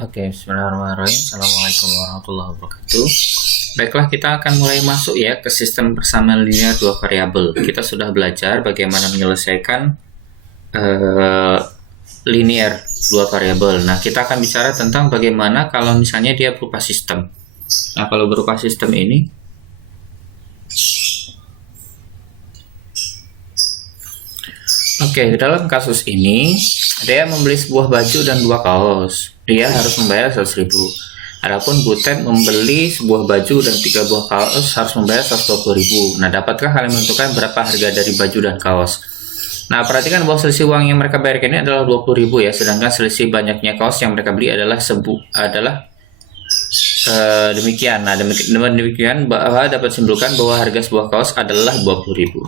Oke, bismillahirrahmanirrahim. Assalamualaikum warahmatullahi wabarakatuh. Baiklah, kita akan mulai masuk ya ke sistem persamaan linear dua variabel. Kita sudah belajar bagaimana menyelesaikan linear dua variabel. Nah, kita akan bicara tentang bagaimana kalau misalnya dia berupa sistem. Nah, kalau berupa sistem ini, oke, dalam kasus ini dia membeli sebuah baju dan dua kaos. Dia harus membayar 100.000. Adapun Butet membeli sebuah baju dan 3 buah kaos harus membayar 120.000. Nah, dapatkah kalian menentukan berapa harga dari baju dan kaos? Nah, perhatikan bahwa selisih uang yang mereka bayar ini adalah 20.000 ya, sedangkan selisih banyaknya kaos yang mereka beli adalah demikian. Nah, demikian bahwa dapat simpulkan bahwa harga sebuah kaos adalah 20.000.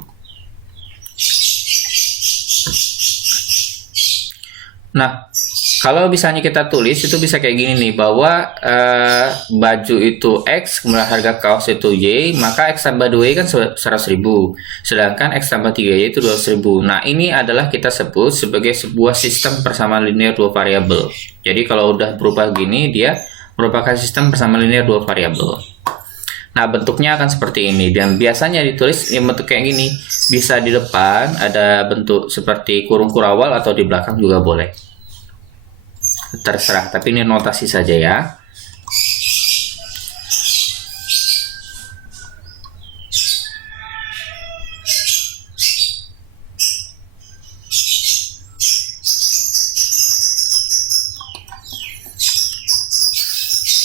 Nah, kalau misalnya kita tulis itu bisa kayak gini nih, bahwa baju itu X, kemudian harga kaos itu Y, maka X tambah 2Y kan 100.000, sedangkan X tambah 3Y itu 200.000. Nah, ini adalah kita sebut sebagai sebuah sistem persamaan linear dua variabel. Jadi kalau udah berubah gini, dia merupakan sistem persamaan linear dua variabel. Nah, bentuknya akan seperti ini, dan biasanya ditulis yang bentuk kayak gini. Bisa di depan ada bentuk seperti kurung kurawal atau di belakang juga boleh. Terserah, tapi ini notasi saja ya.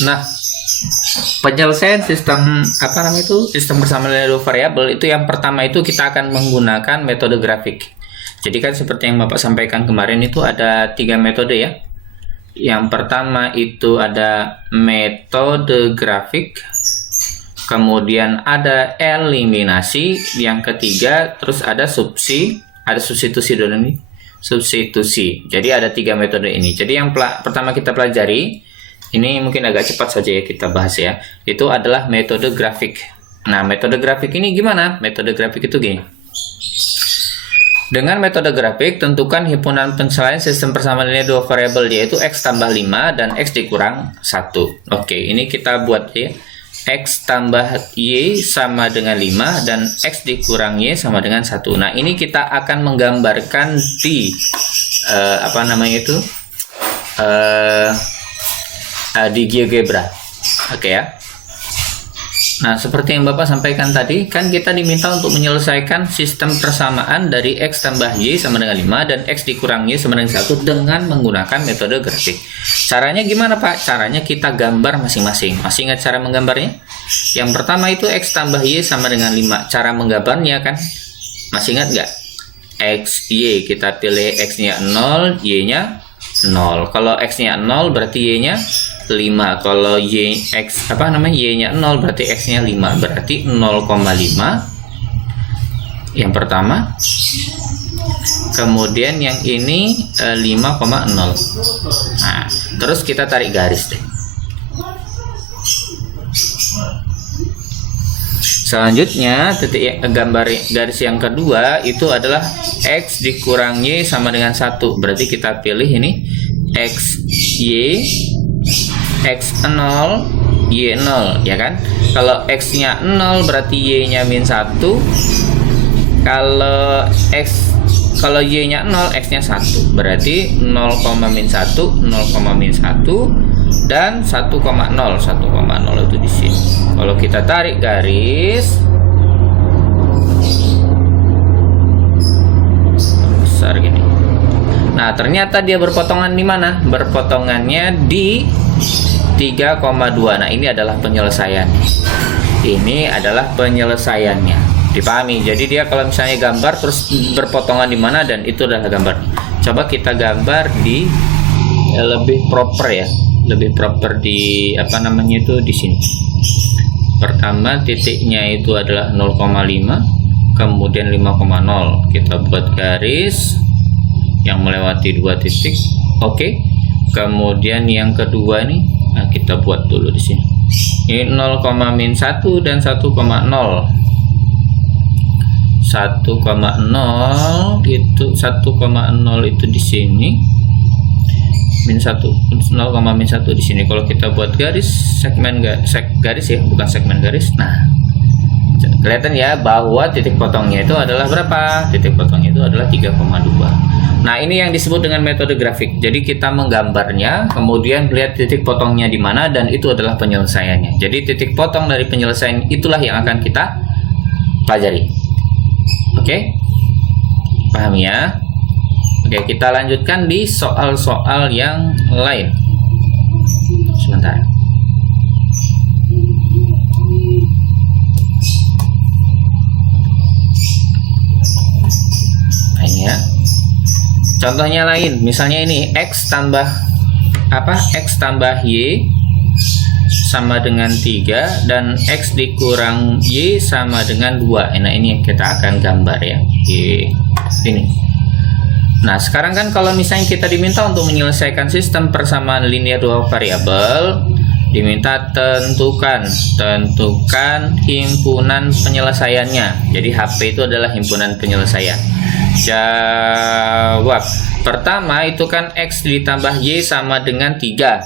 Nah, penyelesaian sistem sistem persamaan linear dua variabel itu yang pertama itu kita akan menggunakan metode grafik. Jadi kan seperti yang Bapak sampaikan kemarin itu ada 3 metode ya. Yang pertama itu ada metode grafik, kemudian ada eliminasi, yang ketiga terus ada substitusi dulu nih, substitusi. Jadi ada 3 metode ini. Jadi yang pertama kita pelajari, ini mungkin agak cepat saja ya kita bahas ya, itu adalah metode grafik. Nah, metode grafik ini gimana? Metode grafik itu gini. Dengan metode grafik, tentukan himpunan penilaian sistem persamaan linear dua variabel, yaitu X tambah 5 dan X dikurang 1. Oke, ini kita buat ya. X tambah Y sama dengan 5 dan X dikurang Y sama dengan 1. Nah, ini kita akan menggambarkan di di GeoGebra. Oke ya. Nah, seperti yang Bapak sampaikan tadi, kan kita diminta untuk menyelesaikan sistem persamaan dari X tambah Y sama dengan 5 dan X dikurang Y sama dengan 1 dengan menggunakan metode grafik. Caranya gimana, Pak? Caranya kita gambar masing-masing. Masih ingat cara menggambarnya? Yang pertama itu X tambah Y sama dengan 5. Cara menggambarnya kan? Masih ingat nggak? X, Y, kita pilih X-nya 0, Y-nya 0. Kalau X-nya 0 berarti Y-nya 5. Kalau Y-nya 0 berarti X-nya 5. Berarti 0,5 yang pertama. Kemudian yang ini 5,0. Nah, terus kita tarik garis deh. Selanjutnya titik gambar garis yang kedua itu adalah X dikurang Y sama dengan 1. Berarti kita pilih ini X Y, X0, Y0 ya kan. Kalau X-nya 0 berarti Y-nya min 1. Kalau Y-nya 0, X-nya 1. Berarti 0,-1, 0,-1 dan 1,0. 1,0 itu di sini. Kalau kita tarik garis besar gini. Nah, ternyata dia berpotongan di mana? Berpotongannya di 3,2. Nah, ini adalah penyelesaian. Ini adalah penyelesaiannya. Dipahami? Jadi dia kalau misalnya gambar terus berpotongan di mana, dan itu adalah gambar. Coba kita gambar di lebih proper ya. Lebih proper di di sini. Pertama titiknya itu adalah 0,5, kemudian 5,0. Kita buat garis yang melewati 2 titik. Oke. Kemudian yang kedua nih, nah kita buat dulu di sini. Ini 0,-1 dan 1,0. 1,0 itu 1,0 itu di sini. min 1 di sini. Kalau kita buat garis segmen garis ya, bukan segmen garis. Nah, kelihatan ya bahwa titik potongnya itu adalah berapa? Titik potongnya itu adalah 3,2. Nah, ini yang disebut dengan metode grafik. Jadi kita menggambarnya, kemudian lihat titik potongnya di mana, dan itu adalah penyelesaiannya. Jadi titik potong dari penyelesaian itulah yang akan kita pelajari. Oke? Paham ya? Oke, kita lanjutkan di soal-soal yang lain. Sebentar. Nah, ini ya. Contohnya lain, misalnya ini X tambah X tambah Y sama dengan 3 dan X dikurang Y sama dengan 2. Nah, ini yang kita akan gambar ya. Ini. Nah, sekarang kan kalau misalnya kita diminta untuk menyelesaikan sistem persamaan linear dua variabel, diminta tentukan himpunan penyelesaiannya. Jadi HP itu adalah himpunan penyelesaian. Jawab. Pertama itu kan X ditambah Y sama dengan 3.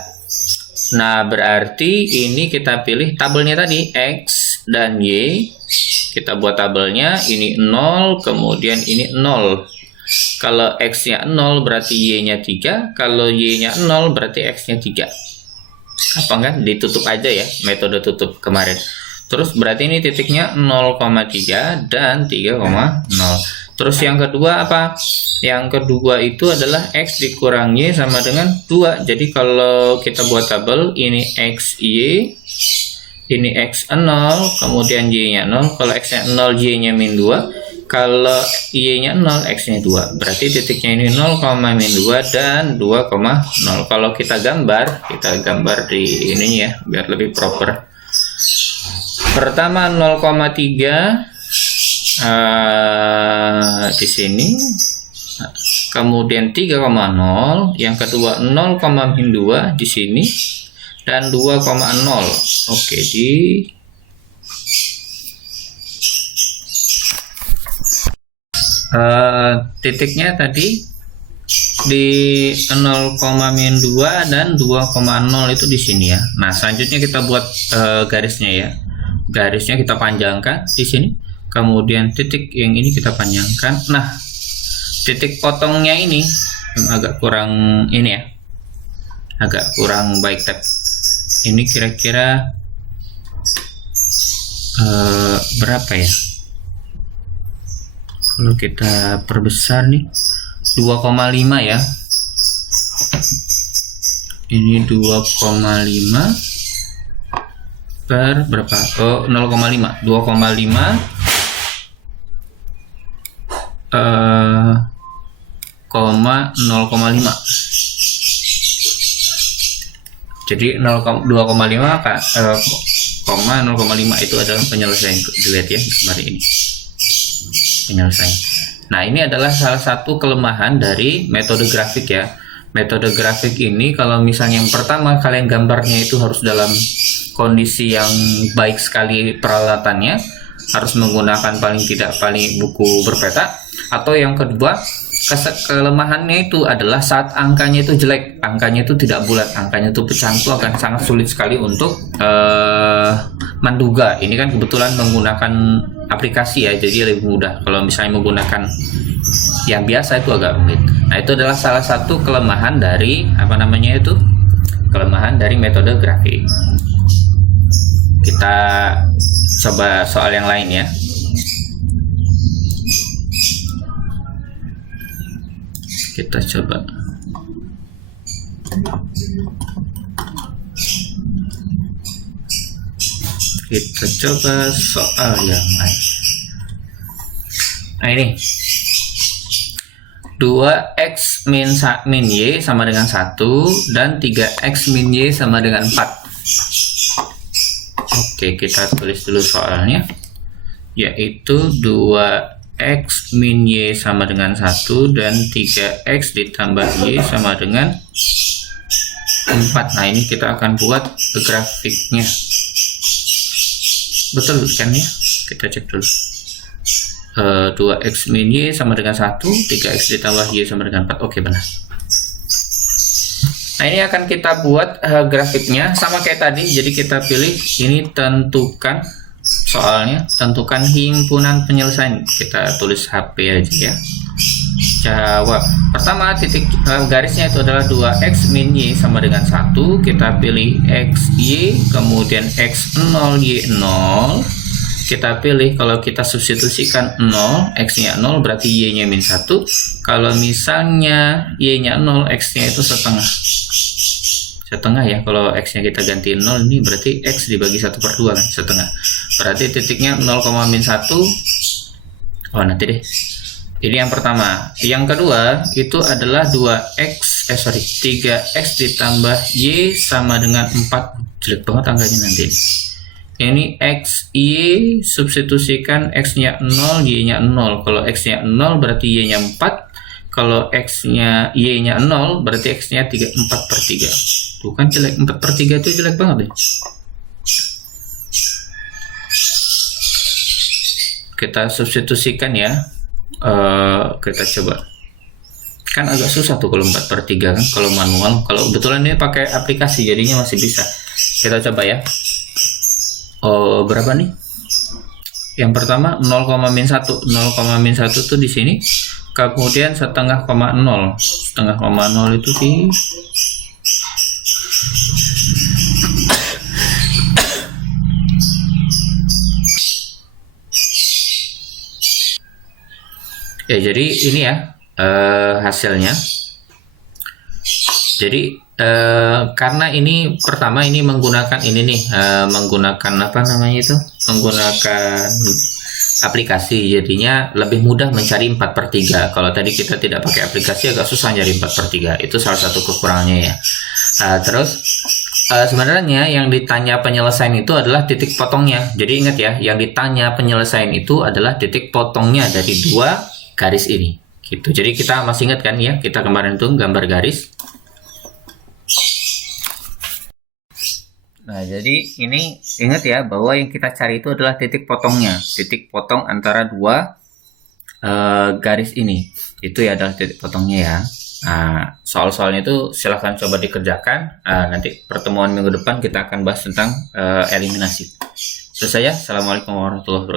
Nah, berarti ini kita pilih tabelnya tadi, X dan Y. Kita buat tabelnya, ini 0, kemudian ini 0. Kalau X-nya 0 berarti Y-nya 3, kalau Y-nya 0 berarti X-nya 3. Apa enggak? Ditutup aja ya, metode tutup kemarin. Terus berarti ini titiknya 0,3 dan 3,0. Terus yang kedua apa? Yang kedua itu adalah X dikurang Y sama dengan 2. Jadi kalau kita buat tabel, ini XY, ini X0, kemudian Y-nya 0. Kalau X-nya 0, Y-nya min 2. Kalau Y-nya 0, X-nya 2. Berarti titiknya ini 0,-2 dan 2,0. Kalau kita gambar di ini ya, biar lebih proper. Pertama 0,3 di sini, kemudian 3,0, yang kedua 0,-2 di sini, dan 2,0. Oke, titiknya tadi di 0,-2 dan 2,0 itu di sini ya. Nah, selanjutnya kita buat garisnya ya. Garisnya kita panjangkan di sini. Kemudian titik yang ini kita panjangkan. Nah, titik potongnya ini yang agak kurang ini ya, agak kurang baik tab. Ini kira-kira berapa ya? Kalau kita perbesar nih 2,5 ya. Ini 2,5 per berapa? Oh, 0,5. 2,5 0,5. Jadi 2,5 kan 0,5 itu adalah penyelesaian. Dilihat ya gambar ini, penyelesaian. Nah, ini adalah salah satu kelemahan dari metode grafik ya. Metode grafik ini kalau misalnya yang pertama kalian gambarnya itu harus dalam kondisi yang baik sekali peralatannya, harus menggunakan paling buku berpeta. Atau yang kedua, kelemahannya itu adalah saat angkanya itu jelek, angkanya itu tidak bulat, angkanya itu pecah, itu akan sangat sulit sekali untuk menduga. Ini kan kebetulan menggunakan aplikasi ya, jadi lebih mudah. Kalau misalnya menggunakan yang biasa itu agak rumit. Nah, itu adalah salah satu kelemahan dari kelemahan dari metode grafik. Kita coba soal yang lain ya. Kita coba soal yang lain. Nah, ini 2x min y sama dengan 1 dan 3x min y sama dengan 4. Oke, kita tulis dulu soalnya, yaitu 2x min y sama dengan 1 dan 3x ditambah y sama dengan 4. Nah, ini kita akan buat grafiknya. Betul kan ya? Kita cek dulu. 2x min y sama dengan 1, 3x ditambah y sama dengan 4. Oke, benar. Nah, ini akan kita buat grafiknya sama kayak tadi. Jadi kita pilih ini, tentukan soalnya, tentukan himpunan penyelesaian. Kita tulis HP aja ya. Jawab. Pertama, titik garisnya itu adalah 2x min y sama dengan 1. Kita pilih xy, kemudian x0 y0. Kita pilih, kalau kita substitusikan 0, x-nya 0 berarti y-nya min 1. Kalau misalnya y-nya 0, x-nya itu setengah. Setengah ya, kalau x-nya kita ganti 0, ini berarti x dibagi 1/2 kan, setengah. Berarti titiknya 0, min 1. Oh, nanti deh. Ini yang pertama. Yang kedua itu adalah 3x ditambah y sama dengan 4. Jelek banget angkanya nanti. Ini x, y, substitusikan x-nya 0, y-nya 0. Kalau x-nya 0 berarti y-nya 4. Kalau x-nya, y-nya 0 berarti x-nya 4/3. Tuh kan jelek, 4/3 itu jelek banget deh. Kita substitusikan ya. Kita coba, kan agak susah tuh kalau 4/3 kan kalau manual. Kalau kebetulan ini pakai aplikasi jadinya masih bisa. Kita coba ya. Berapa nih? Yang pertama 0, min 1. 0, min 1 tuh di sini. Kemudian setengah koma 0. Setengah koma 0 itu di ya, jadi ini ya hasilnya. Jadi karena ini pertama ini menggunakan ini nih, menggunakan apa namanya itu, menggunakan aplikasi, jadinya lebih mudah mencari 4/3. Kalau tadi kita tidak pakai aplikasi agak susah nyari 4/3. Itu salah satu kekurangannya ya. Terus sebenarnya yang ditanya penyelesaian itu adalah titik potongnya. Jadi ingat ya, yang ditanya penyelesaian itu adalah titik potongnya dari 2 garis ini gitu. Jadi kita masih ingat kan ya, kita kemarin tuh gambar garis. Nah, jadi ini ingat ya bahwa yang kita cari itu adalah titik potongnya, titik potong antara 2 garis ini. Itu ya adalah titik potongnya ya. Nah, soal-soalnya itu silahkan coba dikerjakan. Nanti pertemuan minggu depan kita akan bahas tentang eliminasi. Selesai ya. Assalamualaikum warahmatullahi wabarakatuh.